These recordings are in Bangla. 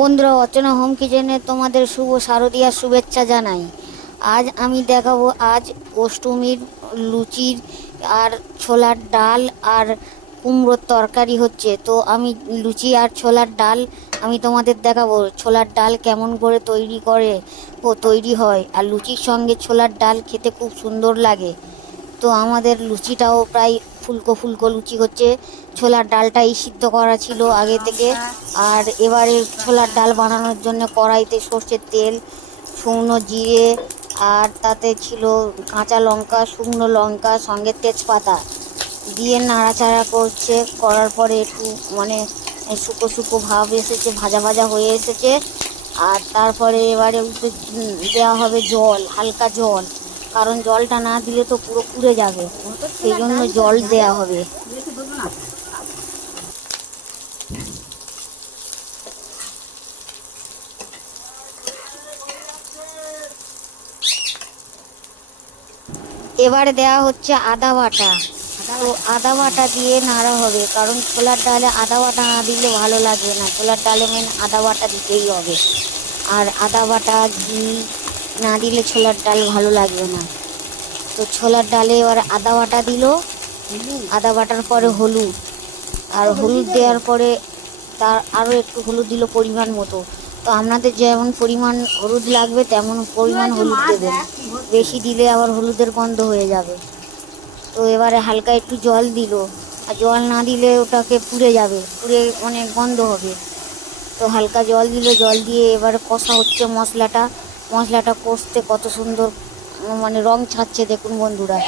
বন্ধুরা, অচেনা হোম কিচেনে তোমাদের শুভ শারদীয়ার শুভেচ্ছা জানাই। আজ আমি দেখাবো অষ্টমীর লুচির আর ছোলার ডাল আর কুমড়োর তরকারি হচ্ছে। তো আমি লুচি আর ছোলার ডাল আমি তোমাদের দেখাবো ছোলার ডাল কেমন করে তৈরি হয়, আর লুচির সঙ্গে ছোলার ডাল খেতে খুব সুন্দর লাগে। তো আমাদের লুচিটাও প্রায় ফুলকো ফুলকো লুচি হচ্ছে। ছোলার ডালটাই সিদ্ধ করা ছিল আগে থেকে। আর এবারে ছোলার ডাল বানানোর জন্য কড়াইতে সর্ষের তেল, শুকনো জিরে, আর তাতে ছিল কাঁচা লঙ্কা, শুকনো লঙ্কা, সঙ্গে তেজপাতা দিয়ে নাড়াচাড়া করার পরে একটু শুকো শুকো ভাব এসেছে, ভাজা ভাজা হয়ে এসেছে। আর তারপরে এবারে দেওয়া হবে জল, হালকা জল, কারণ জলটা না দিলে তো পুরো পুড়ে যাবে, সেই জন্য জল দেয়া হবে। এবারে দেওয়া হচ্ছে আদা বাটা। তো আদা বাটা দিয়ে নাড়া হবে, কারণ ছোলার ডালে আদা বাটা না দিলে ভালো লাগবে না। ছোলার ডালে মেন আদা বাটা দিতেই হবে, আর আদা বাটা ঘি না দিলে ছোলার ডাল ভালো লাগবে না। তো ছোলার ডালে এবার আদা বাটা দিল, আদা বাটার পরে হলুদ, আর হলুদ দেওয়ার পরে তার আরও একটু হলুদ দিল পরিমাণ মতো। তো আপনাদের যেমন পরিমাণ হলুদ লাগবে তেমন পরিমাণ হলুদ দেবেন, বেশি দিলে আবার হলুদের গন্ধ হয়ে যাবে। তো এবারে হালকা একটু জল দিল, আর জল না দিলে ওটাকে পুড়ে যাবে, পুড়ে অনেক গন্ধ হবে। তো হালকা জল দিল, জল দিয়ে এবারে কষা হচ্ছে মশলাটা কষতে কত সুন্দর রং ছাড়ছে দেখুন বন্ধুরা,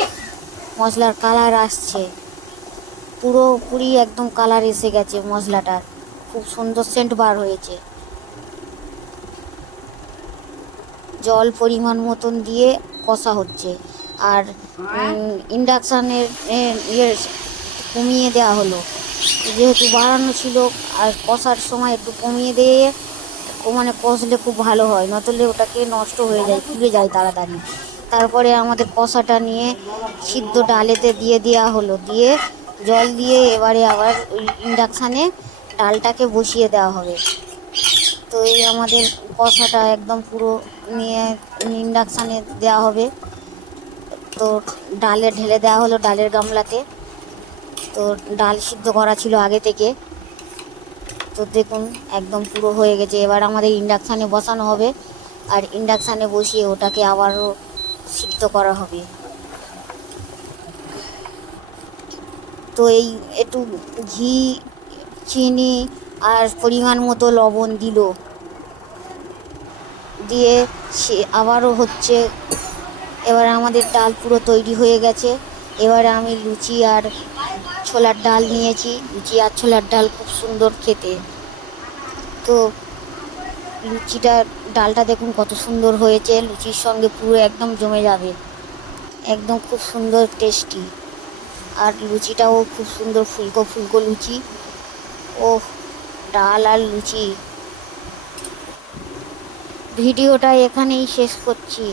মশলার কালার আসছে, পুরোপুরি একদম কালার এসে গেছে মশলাটার, খুব সুন্দর সেন্ট বার হয়েছে। জল পরিমাণ মতন দিয়ে কষা হচ্ছে, আর ইন্ডাকশানের কমিয়ে দেওয়া হলো, যেহেতু বাড়ানো ছিল, আর কষার সময় একটু কমিয়ে দিয়ে কষলে খুব ভালো হয়, নতলে ওটাকে নষ্ট হয়ে যায়, পুড়ে যায় তাড়াতাড়ি। তারপরে আমাদের কষাটা নিয়ে সিদ্ধ ডালেতে দিয়ে দেওয়া হলো, দিয়ে জল দিয়ে এবারে আবার ওই ইন্ডাকশানে ডালটাকে বসিয়ে দেওয়া হবে। তো এই আমাদের কষাটা একদম পুরো নিয়ে ইন্ডাকশানে দেওয়া হবে। তো ডালে ঢেলে দেওয়া হলো, ডালের গামলাতে। তো ডাল সিদ্ধ করা ছিল আগে থেকে। তো দেখুন একদম পুরো হয়ে গেছে। এবার আমাদের ইন্ডাকশানে বসানো হবে, আর ইন্ডাকশানে বসিয়ে ওটাকে আবারও সিদ্ধ করা হবে। তো এই একটু ঘি, চিনি আর পরিমাণ মতো লবণ দিল, দিয়ে সে আবারও হচ্ছে। এবার আমাদের ডাল পুরো তৈরি হয়ে গেছে। এবারে আমি লুচি আর ছোলার ডাল নিয়েছি, লুচি আর ছোলার ডাল খুব সুন্দর খেতে। তো ডালটা দেখুন কত সুন্দর হয়েছে, লুচির সঙ্গে পুরো একদম জমে যাবে, একদম খুব সুন্দর টেস্টি। আর লুচিটাও খুব সুন্দর ফুলকো ফুলকো লুচি। ও ডাল আর লুচি। ভিডিওটা এখানেই শেষ করছি।